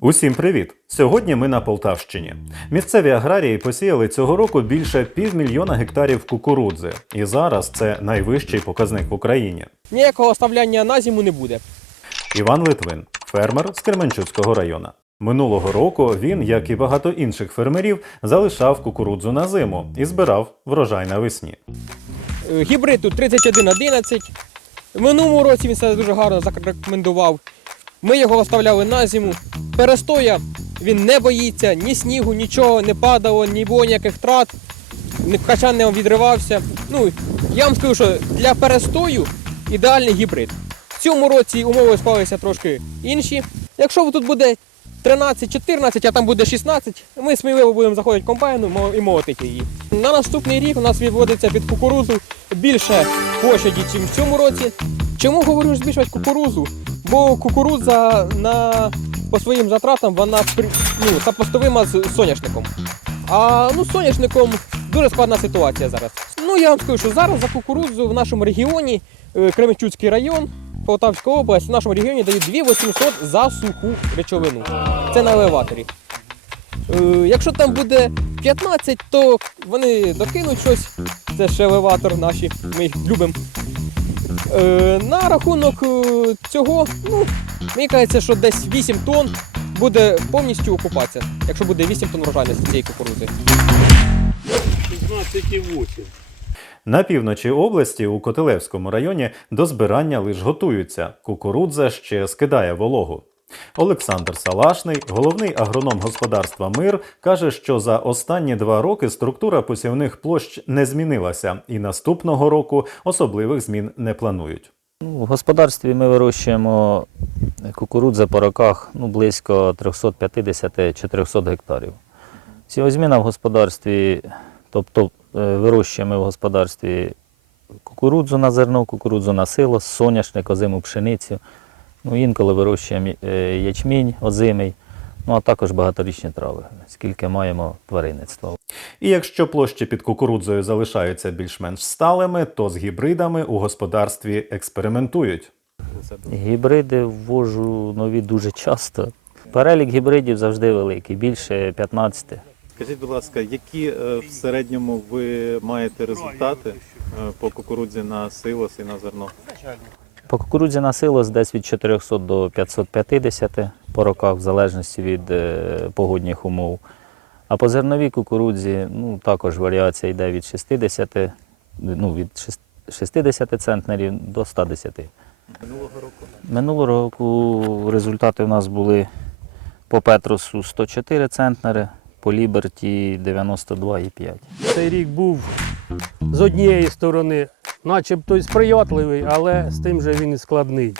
Усім привіт! Сьогодні ми на Полтавщині. Місцеві аграрії посіяли цього року більше півмільйона гектарів кукурудзи, і зараз це найвищий показник в Україні. Ніякого оставляння на зиму не буде. Іван Литвин, фермер з Кременчуцького району. Минулого року він, як і багато інших фермерів, залишав кукурудзу на зиму і збирав врожай навесні. Е, Гібрид тут 3111. В минулому році він себе дуже гарно зарекомендував. Ми його оставляли на зиму. Перестоя він не боїться, ні снігу, нічого не падало, ні було ніяких втрат, качан не відривався. Ну, я вам скажу, що для перестою ідеальний гібрид. В цьому році умови склалися трошки інші. Якщо тут буде 13-14, а там буде 16, ми сміливо будемо заходити в комбайну і молотити її. На наступний рік у нас відводиться під кукурузу більше площаді, ніж в цьому році. Чому говорю збільшувати кукурузу? Бо кукурудза на, по своїм затратам вона ну, сопоставима з соняшником. А ну, з соняшником дуже складна ситуація зараз. Ну я вам скажу, що зараз за кукурудзу в нашому регіоні, е, Кременчуцький район, Полтавська область, в нашому регіоні дають 2800 за суху речовину. Це на елеваторі. Е, Якщо там буде 15, то вони докинуть щось. Це ж елеватор наші, ми їх любимо. Е, На рахунок е, цього, ну, мені кажеться, що десь 8 тонн буде повністю окупація, якщо буде 8 тонн врожайності цієї кукурудзи. 16,8. На півночі області у Котелевському районі до збирання лиш готуються. Кукурудза ще скидає вологу. Олександр Салашний, головний агроном господарства Мир, каже, що за останні два роки структура посівних площ не змінилася, і наступного року особливих змін не планують. Ну, в господарстві ми вирощуємо кукурудзи по роках ну, близько 350-400 гектарів. Сівозміна в господарстві, тобто е, вирощуємо в господарстві кукурудзу на зерно, кукурудзу на силос, соняшник, озиму пшеницю. Ну, інколи вирощуємо е, ячмінь озимий, ну а також багаторічні трави, скільки маємо тваринництва. І якщо площі під кукурудзою залишаються більш-менш сталими, то з гібридами у господарстві експериментують. Гібриди ввожу нові дуже часто. Перелік гібридів завжди великий, більше 15. Скажіть, будь ласка, які е, в середньому ви маєте результати е, по кукурудзі на силос і на зерно? По кукурудзі на силос десь від 400 до 550 по роках, в залежності від е, погодних умов. А по зерновій кукурудзі ну, також варіація йде від 60, ну, від 60 центнерів до 110. Минулого року. Минулого року результати у нас були по Петросу 104 центнери, по Ліберті 92,5. Цей рік був з однієї сторони, начебто й сприятливий, але з тим же він і складний.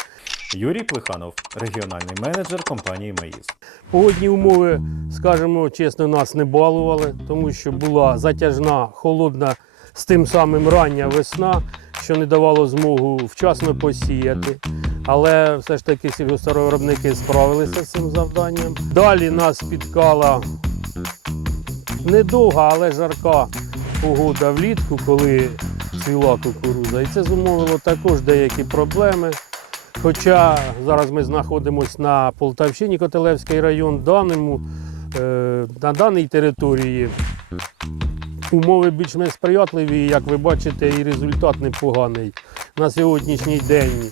Юрій Плеханов, регіональний менеджер компанії Маїс. Погодні умови, скажімо чесно, нас не балували, тому що була затяжна, холодна, з тим самим рання весна, що не давало змогу вчасно посіяти. Але все ж таки сільгоспвиробники справилися з цим завданням. Далі нас спіткала недовга, але жарка погода влітку, коли цвіла кукурудза. І це зумовило також деякі проблеми. Хоча зараз ми знаходимося на Полтавщині, Котелевський район, даному, е, на даній території умови більш-менш сприятливі, як ви бачите, і результат непоганий. На сьогоднішній день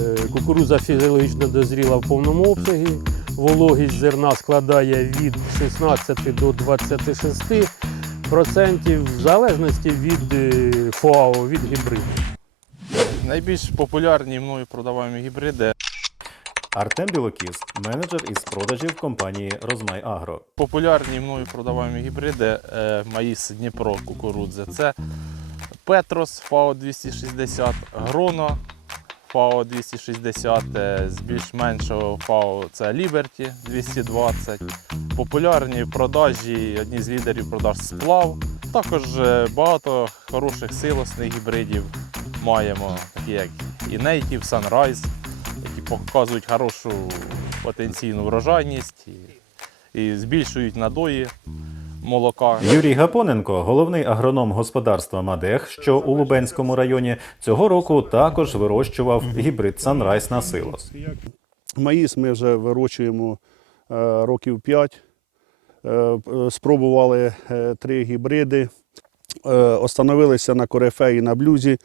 е, кукурудза фізіологічно дозріла в повному обсягі. Вологість зерна складає від 16 до 26 процентів, в залежності від е, ФАО, від гібриду. Найбільш популярні мною продаваємо гібриди. Артем Білокіс, менеджер із продажів компанії Розмай Агро. Популярні мною продаваємо гібриди е, Маїс Дніпро кукурудзи. Це Петрос ФАО 260, Гроно ФАО 260, е, з більш меншого ФАО це Ліберті 220. Популярні продажі, одні з лідерів продаж сплав. Також е, багато хороших силосних гібридів маємо, такі як і Native, Sunrise, які показують хорошу потенційну врожайність і збільшують надої молока. Юрій Гапоненко, головний агроном господарства Мадех, що у Лубенському районі, цього року також вирощував гібрид Sunrise на силос. Маїс ми вже вирощуємо років 5. Е, е, Спробували е, три гібриди, Е, остановилися на корефе і на блюзі.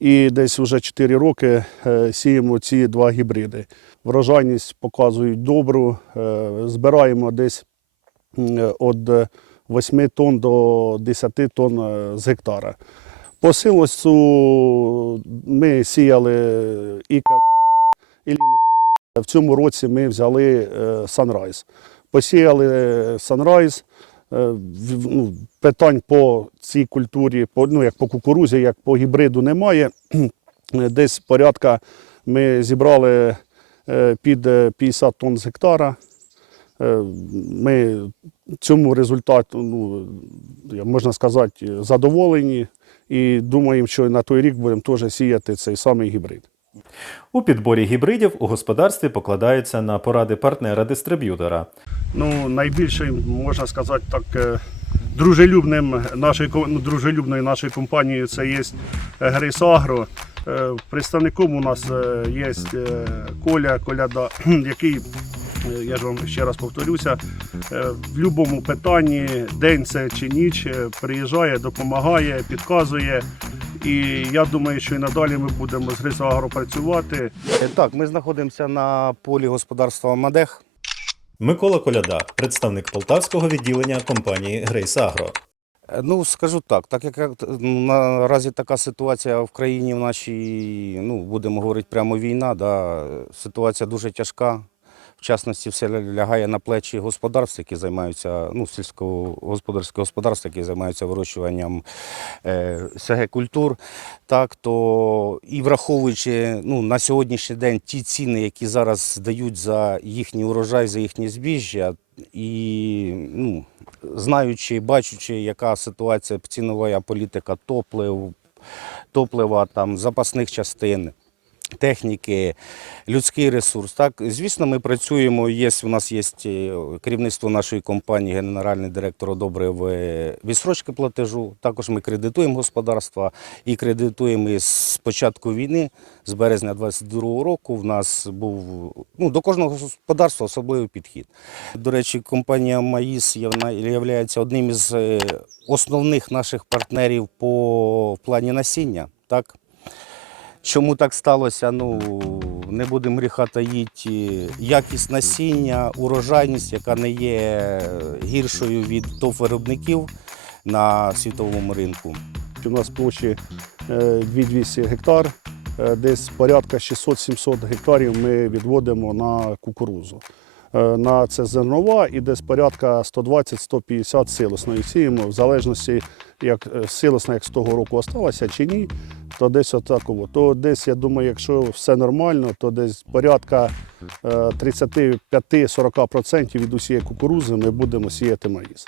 І десь вже 4 роки е, сіємо ці два гібриди. Врожайність показують добру. е, Збираємо десь від 8 тонн до 10 тонн е, з гектара. По силосу ми сіяли і ка- і. В цьому році ми взяли е, Sunrise. Посіяли. Е, в- ну, Питань по цій культурі, по, ну, як по кукурузі, як по гібриду немає. Десь порядка ми зібрали е, під е, 50 тонн з гектара. Е, Ми цьому результату, ну, можна сказати, задоволені і думаємо, що на той рік будемо теж сіяти цей самий гібрид. У підборі гібридів у господарстві покладаються на поради партнера-дистриб'ютора. Ну, найбільше, можна сказати, так, е, дружелюбним нашої, ко- ну, дружелюбною нашою компанією це є. Е, Представником у нас є Коля Коляда, який, я ж вам ще раз повторюся, е, в будь-якому питанні, день це чи ніч, е, приїжджає, допомагає, підказує. І я думаю, що і надалі ми будемо з Грейс Агро працювати. Е, Так, ми знаходимося на полі господарства Мадех. Микола Коляда, представник полтавського відділення компанії Грейс Агро. Е, Ну, скажу так, так як наразі така ситуація в країні в нашій, ну, будемо говорити прямо війна, да, ситуація дуже тяжка. В частності, все лягає на плечі господарств, які займаються, ну, сільськогосподарське господарство, які займаються вирощуванням е, СГ культур. Так, то і враховуючи ну, на сьогоднішній день ті ціни, які зараз дають за їхній урожай, за їхнє збіжжя, і ну, знаючи, бачучи, яка ситуація цінова політика топлив, топлива, там, запасних частин, техніки, людський ресурс. Так, звісно, ми працюємо. Є, у нас є е, керівництво нашої компанії, генеральний директор одобрив е, відсрочки платежу. Також ми кредитуємо господарства і кредитуємо із початку війни, з березня 22 року. В нас був ну, до кожного господарства особливий підхід. До речі, компанія Маїс є одним із е, основних наших партнерів по плані насіння. Так? Чому так сталося? Ну не будемо гріха таїти. Якість насіння, урожайність, яка не є гіршою від топ-виробників на світовому ринку. У нас площі е, 2200 гектар, е, десь порядка 600-700 гектарів ми відводимо на кукурузу. Е, На це зернова і десь порядка 120-150 силосної сіємо, в залежності, як е, силосна, як з того року осталася чи ні, то десь отаково. То десь, я думаю, якщо все нормально, то десь порядка е, 35-40% від усієї кукурузи ми будемо сіяти маїз.